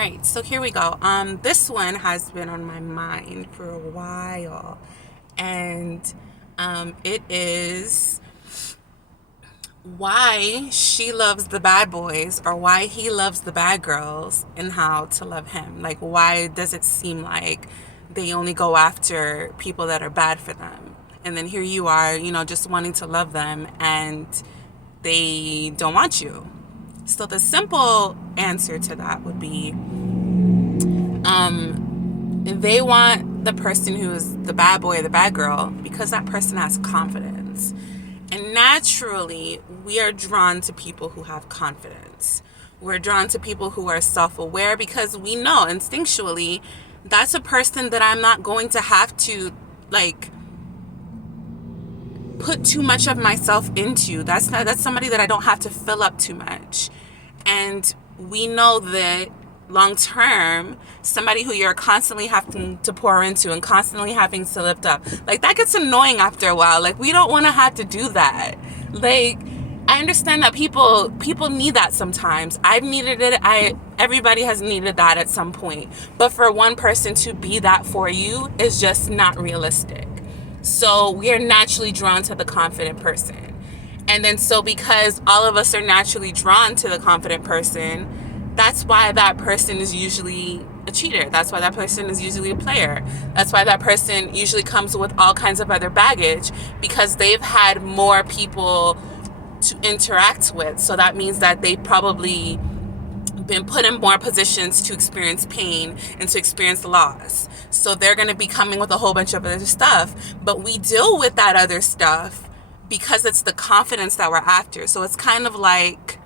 right, so here we go. This one has been on my mind for a while, and it is why she loves the bad boys or why he loves the bad girls and how to love him. Like, why does it seem like they only go after people that are bad for them? And then here you are, just wanting to love them and they don't want you. So the simple answer to that would be they want the person who is the bad boy or the bad girl because that person has confidence. And naturally, we are drawn to people who have confidence. We're drawn to people who are self-aware because we know instinctually that's a person that I'm not going to have to, put too much of myself into. That's somebody that I don't have to fill up too much. And we know that long term, somebody who you're constantly having to pour into and constantly having to lift up, that gets annoying after a while. We don't want to have to do that. I understand that people need that sometimes. I've needed it. Everybody has needed that at some point. But for one person to be that for you is just not realistic. So we are naturally drawn to the confident person. And then so because all of us are naturally drawn to the confident person, that's why that person is usually a cheater. That's why that person is usually a player. That's why that person usually comes with all kinds of other baggage because they've had more people to interact with. So that means that they've probably been put in more positions to experience pain and to experience loss. So they're going to be coming with a whole bunch of other stuff. But we deal with that other stuff because it's the confidence that we're after. So it's kind of like,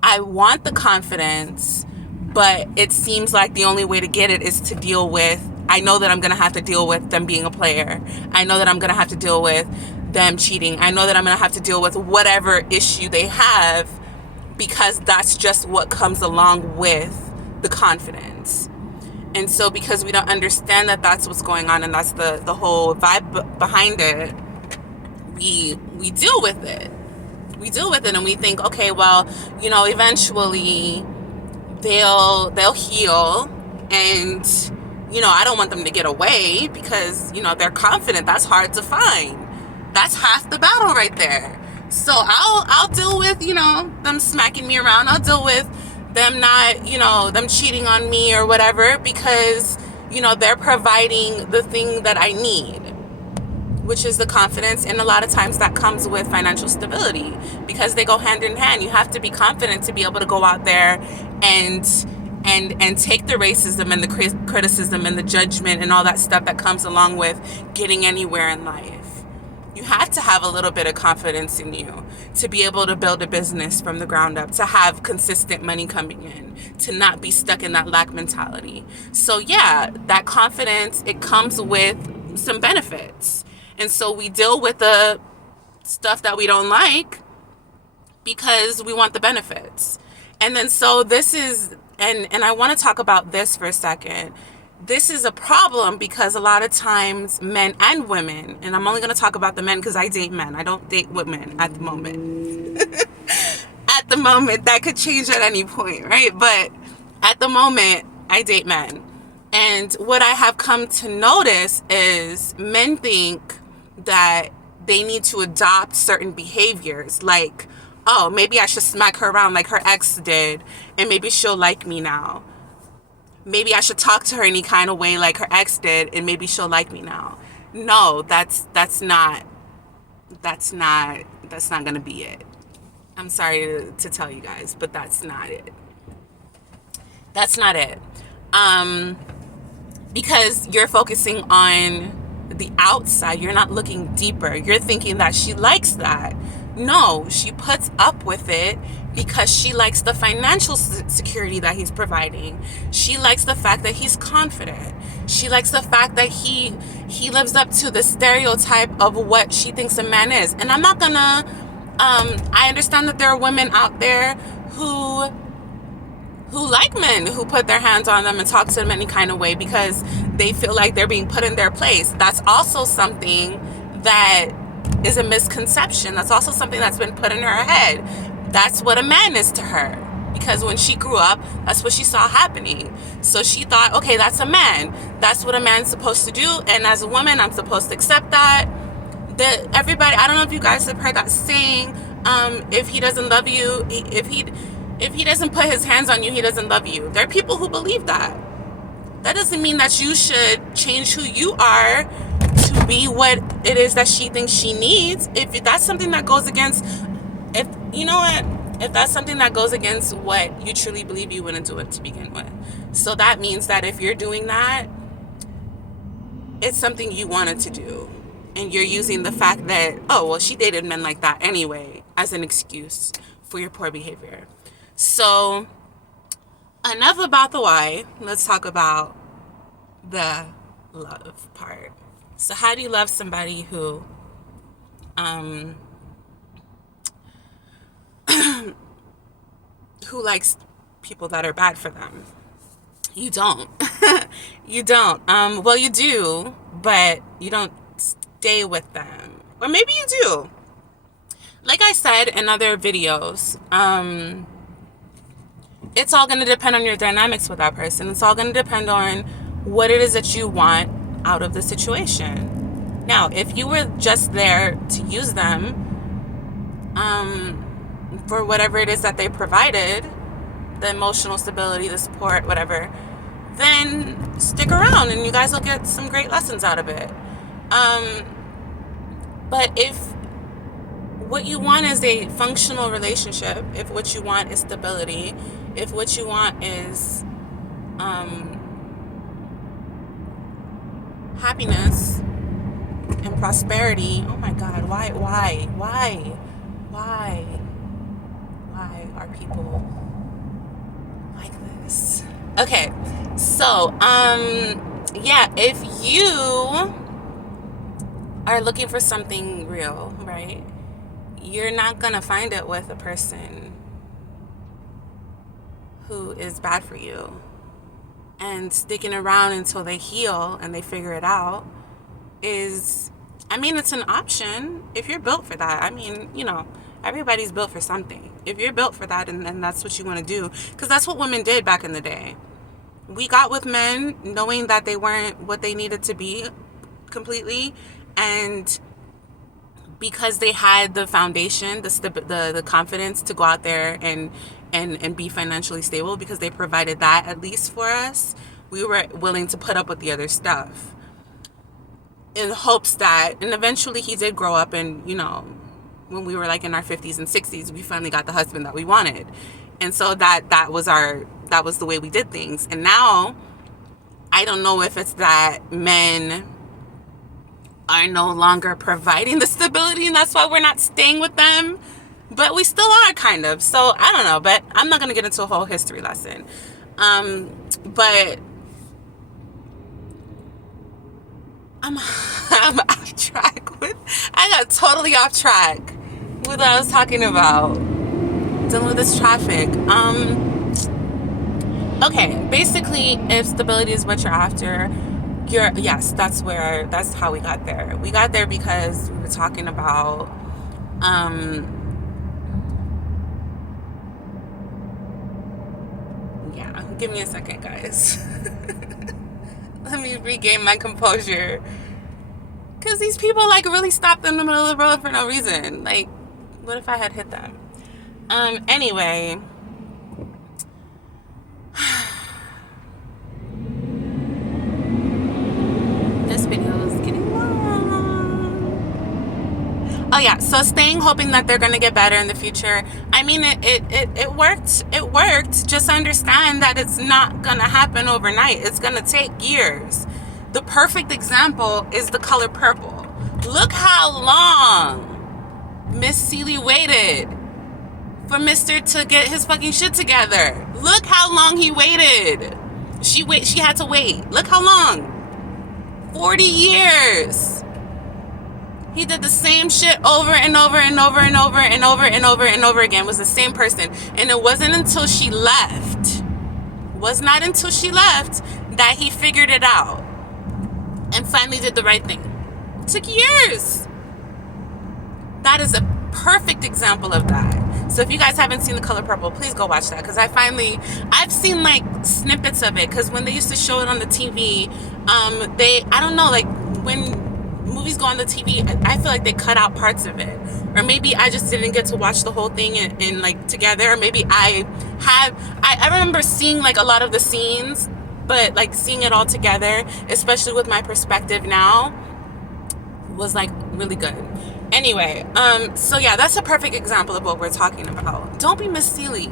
I want the confidence, but it seems like the only way to get it is to deal with, I know that I'm going to have to deal with them being a player. I know that I'm going to have to deal with them cheating. I know that I'm going to have to deal with whatever issue they have because that's just what comes along with the confidence. And so because we don't understand that that's what's going on and that's the whole vibe behind it, we deal with it. We deal with it and we think, okay, well, eventually they'll heal and, I don't want them to get away because, they're confident. That's hard to find. That's half the battle right there. So I'll deal with, them smacking me around. I'll deal with them not, them cheating on me or whatever because, they're providing the thing that I need, which is the confidence. And a lot of times that comes with financial stability because they go hand in hand. You have to be confident to be able to go out there and take the racism and the criticism and the judgment and all that stuff that comes along with getting anywhere in life. You have to have a little bit of confidence in you to be able to build a business from the ground up, to have consistent money coming in, to not be stuck in that lack mentality. So yeah, that confidence, it comes with some benefits. And so we deal with the stuff that we don't like because we want the benefits. And then so this is, and I want to talk about this for a second. This is a problem because a lot of times men and women, and I'm only going to talk about the men because I date men. I don't date women at the moment. At the moment, that could change at any point, right? But at the moment, I date men. And what I have come to notice is men think that they need to adopt certain behaviors, like, oh, maybe I should smack her around like her ex did, and maybe she'll like me now. Maybe I should talk to her any kind of way like her ex did, and maybe she'll like me now. No, that's not going to be it. I'm sorry to tell you guys, but that's not it. That's not it. Because you're focusing on the outside. You're not looking deeper. You're thinking that she likes that. No, she puts up with it because she likes the financial security that he's providing. She likes the fact that he's confident. She likes the fact that he lives up to the stereotype of what she thinks a man is. And I'm not gonna, I understand that there are women out there who like men who put their hands on them and talk to them any kind of way because they feel like they're being put in their place. That's also something that is a misconception. That's also something that's been put in her head. That's what a man is to her. because when she grew up, that's what she saw happening. So she thought, okay, that's a man. That's what a man's supposed to do. And as a woman, I'm supposed to accept that. Everybody, I don't know if you guys have heard that saying, if he doesn't love you, if he doesn't put his hands on you, he doesn't love you. There are people who believe that. That doesn't mean that you should change who you are to be what it is that she thinks she needs. If that's something that goes against, if that's something that goes against what you truly believe, you wouldn't do it to begin with. So that means that if you're doing that, it's something you wanted to do. And you're using the fact that, oh, well, she dated men like that anyway, as an excuse for your poor behavior. So enough about the why. Let's talk about the love part. So how do you love somebody who who likes people that are bad for them? You don't. You don't. Well, you do, but you don't stay with them. Or maybe you do. Like I said in other videos, it's all going to depend on your dynamics with that person. It's all going to depend on what it is that you want out of the situation. Now, if you were just there to use them for whatever it is that they provided, the emotional stability, the support, whatever, then stick around and you guys will get some great lessons out of it. But if what you want is a functional relationship, if what you want is stability, if what you want is happiness and prosperity, oh my God, why are people like this? Okay, so yeah, if you are looking for something real, right, you're not gonna find it with a person who is bad for you. And sticking around until they heal and they figure it out is, it's an option if you're built for that. Everybody's built for something. If you're built for that and that's what you want to do, because that's what women did back in the day. We got with men knowing that they weren't what they needed to be completely, and because they had the foundation, the confidence to go out there and be financially stable, because they provided that at least for us, we were willing to put up with the other stuff in hopes that, and eventually he did grow up, and when we were like in our 50s and 60s, we finally got the husband that we wanted. And so that was the way we did things. And now I don't know if it's that men are no longer providing the stability and that's why we're not staying with them, but we still are kind of. So I don't know, but I'm not going to get into a whole history lesson. But I'm off track I got totally off track with what I was talking about, dealing with this traffic. Okay, basically, if stability is what you're after, that's how we got there. We got there because we were talking about give me a second, guys. Let me regain my composure, because these people really stopped in the middle of the road for no reason. What if I had hit them? Anyway, this video is getting long. Oh yeah, so staying, hoping that they're gonna get better in the future. It worked. It worked. Just understand that it's not gonna happen overnight. It's gonna take years. The perfect example is The Color Purple. Look how long Miss Celie waited for Mr. to get his fucking shit together. Look how long he waited. She had to wait. Look how long. 40 years. He did the same shit over and over and over and over and over and over and over again. It was the same person. And it wasn't until she left. Was not until she left that he figured it out and finally did the right thing. It took years. That is a perfect example of that. So if you guys haven't seen The Color Purple, please go watch that, because I've seen like snippets of it, because when they used to show it on the TV, I don't know, like when movies go on the TV, I feel like they cut out parts of it, or maybe I just didn't get to watch the whole thing in like together, or maybe I remember seeing like a lot of the scenes, but like seeing it all together, especially with my perspective now, was like really good. Anyway, so yeah, that's a perfect example of what we're talking about. Don't be Miss Seeley.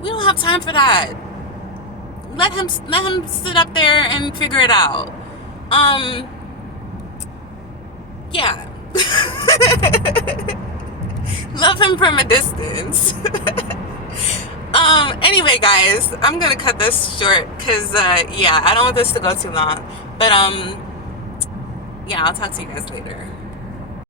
We don't have time for that. Let him sit up there and figure it out. Yeah. Love him from a distance. Anyway, guys, I'm gonna cut this short, because yeah, I don't want this to go too long. But yeah, I'll talk to you guys later.